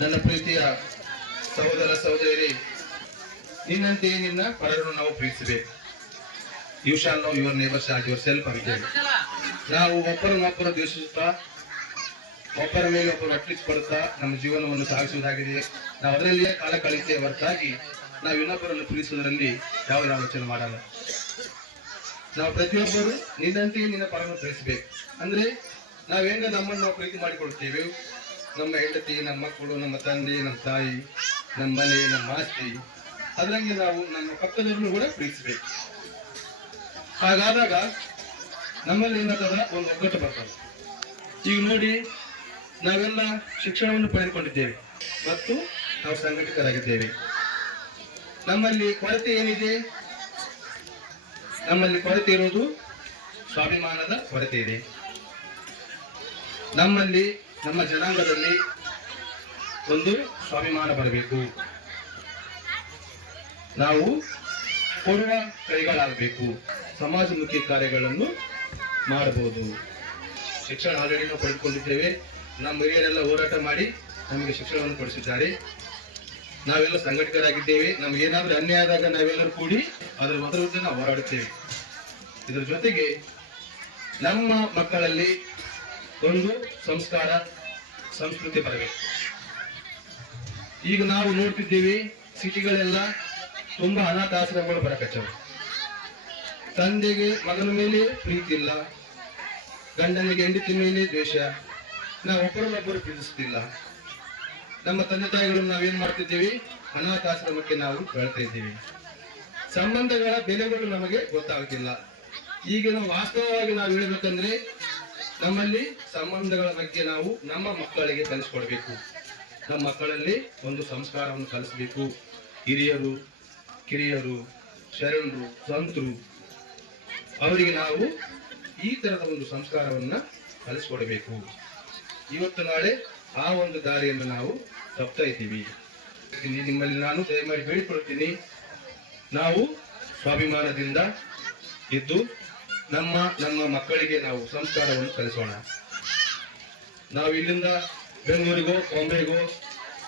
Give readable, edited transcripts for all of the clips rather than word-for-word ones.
ನನ್ನ ಪ್ರೀತಿಯ ಸಹೋದರ ಸಹೋದರಿ, ನಿನ್ನಂತೆಯೇ ನಿನ್ನ ಪರರನ್ನು ನಾವು ಪ್ರೀತಿಸಬೇಕು. You shall love your neighbours as your self ಅಂತೇಳಿ ನಾವು ಒಬ್ಬರನ್ನೊಬ್ಬರು ದ್ವೇಷಿಸುತ್ತಾ ಒಬ್ಬರ ಮೇಲೆ ಒಬ್ಬರು ಅಟ್ಲಿಸ್ಪಡುತ್ತಾ ನಮ್ಮ ಜೀವನವನ್ನು ಸಾಗಿಸುವುದಾಗಿದೆ. ನಾವು ಅದರಲ್ಲಿಯೇ ಕಾಲ ಕಳೆಯುತ್ತೇವೆ ಹೊರತಾಗಿ ನಾವು ಇನ್ನೊಬ್ಬರನ್ನು ಪ್ರೀತಿಸುವುದರಲ್ಲಿ ಯಾವುದೇ ಆಲೋಚನೆ ಮಾಡಲ್ಲ. ನಾವು ಪ್ರತಿಯೊಬ್ಬರು ನಿನ್ನಂತೆಯೇ ನಿನ್ನ ಪರವನ್ನು ಪ್ರೀತಿಸಬೇಕು. ಅಂದ್ರೆ ನಾವೇಂಗ ನಮ್ಮನ್ನು ನಾವು ಪ್ರೀತಿ ಮಾಡಿಕೊಳ್ತೇವೆ, ನಮ್ಮ ಹೆಂಡತಿ, ನಮ್ಮ ಮಕ್ಕಳು, ನಮ್ಮ ತಂದೆ, ನಮ್ಮ ತಾಯಿ, ನಮ್ಮ ಮನೆ, ನಮ್ಮ ಆಸ್ತಿ, ಅದರಂಗೆ ನಾವು ನಮ್ಮ ಪಕ್ಕದವರನ್ನು ಕೂಡ ಪ್ರೀತಿಸಬೇಕು. ಹಾಗಾದಾಗ ನಮ್ಮಲ್ಲಿ ಏನಾದ ಒಂದು ಒಗ್ಗಟ್ಟು ಬರ್ತದೆ. ಈಗ ನೋಡಿ, ನಾವೆಲ್ಲ ಶಿಕ್ಷಣವನ್ನು ಪಡೆದುಕೊಂಡಿದ್ದೇವೆ ಮತ್ತು ನಾವು ಸಂಘಟಿತರಾಗಿದ್ದೇವೆ. ನಮ್ಮಲ್ಲಿ ಕೊರತೆ ಏನಿದೆ? ನಮ್ಮಲ್ಲಿ ಕೊರತೆ ಇರುವುದು ಸ್ವಾಭಿಮಾನದ ಕೊರತೆ ಇದೆ. ನಮ್ಮಲ್ಲಿ, ನಮ್ಮ ಜನಾಂಗದಲ್ಲಿ ಒಂದು ಸ್ವಾಭಿಮಾನ ಬರಬೇಕು. ನಾವು ಕೊಡುವ ಕೈಗಳಾಗಬೇಕು. ಸಮಾಜಮುಖಿ ಕಾರ್ಯಗಳನ್ನು ಮಾಡಬಹುದು. ಶಿಕ್ಷಣ ಆಲ್ರೆಡಿ ನಾವು ಪಡೆದುಕೊಂಡಿದ್ದೇವೆ. ನಮ್ಮ ಹಿರಿಯರೆಲ್ಲ ಹೋರಾಟ ಮಾಡಿ ನಮಗೆ ಶಿಕ್ಷಣವನ್ನು ಕೊಡಿಸಿದ್ದಾರೆ. ನಾವೆಲ್ಲ ಸಂಘಟಿತರಾಗಿದ್ದೇವೆ. ನಮ್ಗೆ ಏನಾದರೂ ಅನ್ಯಾಯ ಆದಾಗ ನಾವೆಲ್ಲರೂ ಕೂಡಿ ಅದರ ವಿರುದ್ಧ ನಾವು ಹೋರಾಡುತ್ತೇವೆ. ಇದರ ಜೊತೆಗೆ ನಮ್ಮ ಮಕ್ಕಳಲ್ಲಿ ಒಂದು ಸಂಸ್ಕಾರ, ಸಂಸ್ಕೃತಿ ಬರಬೇಕು. ಈಗ ನಾವು ನೋಡ್ತಿದ್ದೀವಿ, ಸಿಟಿಗಳೆಲ್ಲ ತುಂಬಾ ಅನಾಥಾಶ್ರಮಗಳು ಬರಕಚ್ಚವು. ತಂದೆಗೆ ಮಗನ ಮೇಲೆ ಪ್ರೀತಿ ಇಲ್ಲ, ಗಂಡನಿಗೆ ಹೆಂಡತಿ ಮೇಲೆ ದ್ವೇಷ, ನಾವು ಒಬ್ಬರನ್ನೊಬ್ಬರು ಪ್ರೀತಿಸ್ತಿಲ್ಲ. ನಮ್ಮ ತಂದೆ ತಾಯಿಗಳನ್ನು ನಾವೇನ್ ಮಾಡ್ತಿದ್ದೀವಿ? ಅನಾಥಾಶ್ರಮಕ್ಕೆ ನಾವು ಬೆಳ್ತಾ ಇದ್ದೀವಿ. ಸಂಬಂಧಗಳ ಬೆಲೆಗಳು ನಮಗೆ ಗೊತ್ತಾಗುತ್ತಿಲ್ಲ. ಈಗ ನಾವು ವಾಸ್ತವವಾಗಿ ನಾವು ಹೇಳಬೇಕಂದ್ರೆ ನಮ್ಮಲ್ಲಿ ಸಂಬಂಧಗಳ ಬಗ್ಗೆ ನಾವು ನಮ್ಮ ಮಕ್ಕಳಿಗೆ ಕಲಿಸ್ಕೊಡ್ಬೇಕು. ನಮ್ಮ ಮಕ್ಕಳಲ್ಲಿ ಒಂದು ಸಂಸ್ಕಾರವನ್ನು ಕಲಿಸಬೇಕು. ಹಿರಿಯರು, ಕಿರಿಯರು, ಶರಣರು, ಸಂತರು, ಅವರಿಗೆ ನಾವು ಈ ತರದ ಒಂದು ಸಂಸ್ಕಾರವನ್ನ ಕಲಿಸ್ಕೊಡ್ಬೇಕು. ಇವತ್ತು ನಾಳೆ ಆ ಒಂದು ದಾರಿಯನ್ನು ನಾವು ತಪ್ತಾ ಇದ್ದೀವಿ. ನಿಮ್ಮಲ್ಲಿ ನಾನು ದಯಮಾಡಿ ಬೇಡಿಕೊಳ್ತೀನಿ, ನಾವು ಸ್ವಾಭಿಮಾನದಿಂದ ಇದ್ದು ನಮ್ಮ ಮಕ್ಕಳಿಗೆ ನಾವು ಸಂಸ್ಕಾರವನ್ನು ಕಲಿಸೋಣ. ನಾವು ಇಲ್ಲಿಂದ ಬೆಂಗಳೂರಿಗೋ, ಬಾಂಬೆಗೋ,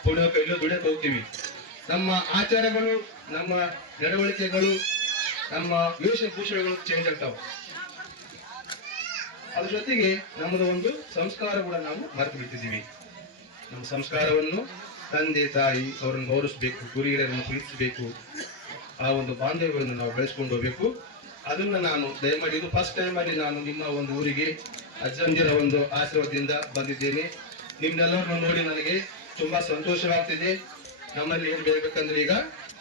ಪುಣೆಗೋ ಎಲ್ಲೋ ದುಡಿಯಕ್ಕೆ ಹೋಗ್ತೀವಿ. ನಮ್ಮ ಆಚಾರಗಳು, ನಮ್ಮ ನಡವಳಿಕೆಗಳು, ನಮ್ಮ ವೇಷಭೂಷಣಗಳು ಚೇಂಜ್ ಆಗ್ತಾವ. ಅದ್ರ ಜೊತೆಗೆ ನಮ್ಮದು ಒಂದು ಸಂಸ್ಕಾರ ಕೂಡ ನಾವು ಮರೆತು ಬಿಟ್ಟಿದ್ದೀವಿ. ನಮ್ಮ ಸಂಸ್ಕಾರವನ್ನು ತಂದೆ ತಾಯಿ ಅವರನ್ನು ಗೌರವಿಸಬೇಕು, ಗುರಿಗಳನ್ನು ಪ್ರೀತಿಸಬೇಕು, ಆ ಒಂದು ಬಾಂಧವ್ಯಗಳನ್ನು ನಾವು ಬೆಳೆಸ್ಕೊಂಡು ಹೋಗ್ಬೇಕು. ಅದನ್ನ ನಾನು ದಯಮಾಡಿ, ಇದು ಫಸ್ಟ್ ಟೈಮ್ ಅಲ್ಲಿ ನಾನು ನಿಮ್ಮ ಒಂದು ಊರಿಗೆ ಅಜ್ಜಂದಿರ ಒಂದು ಆಶೀರ್ವಾದದಿಂದ ಬಂದಿದ್ದೇನೆ. ನಿಮ್ನೆಲ್ಲರನ್ನು ನೋಡಿ ನನಗೆ ತುಂಬಾ ಸಂತೋಷವಾಗ್ತಿದೆ. ನಮ್ಮಲ್ಲಿ ಏನ್ ಬೆಳಬೇಕಂದ್ರೆ ಈಗ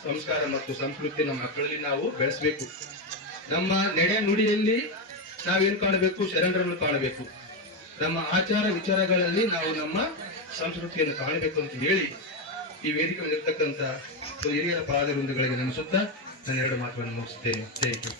ಸಂಸ್ಕಾರ ಮತ್ತು ಸಂಸ್ಕೃತಿ ನಮ್ಮ ಮಕ್ಕಳಲ್ಲಿ ನಾವು ಬೆಳೆಸಬೇಕು. ನಮ್ಮ ನಡೆ ನುಡಿಯಲ್ಲಿ ನಾವೇನ್ ಕಾಣಬೇಕು? ಶರಣರನ್ನು ಕಾಣಬೇಕು. ನಮ್ಮ ಆಚಾರ ವಿಚಾರಗಳಲ್ಲಿ ನಾವು ನಮ್ಮ ಸಂಸ್ಕೃತಿಯನ್ನು ಕಾಣಬೇಕು ಅಂತ ಹೇಳಿ ಈ ವೇದಿಕೆ ಮೇಲೆ ಇರ್ತಕ್ಕಂಥ ಹಿರಿಯರ ಪಾದವೃಂದಗಳಿಗೆ ನಮಿಸುತ್ತಾ ನಾನು ಎರಡು ಮಾತುಗಳನ್ನು ಮುಗಿಸುತ್ತೇನೆ. Thank you.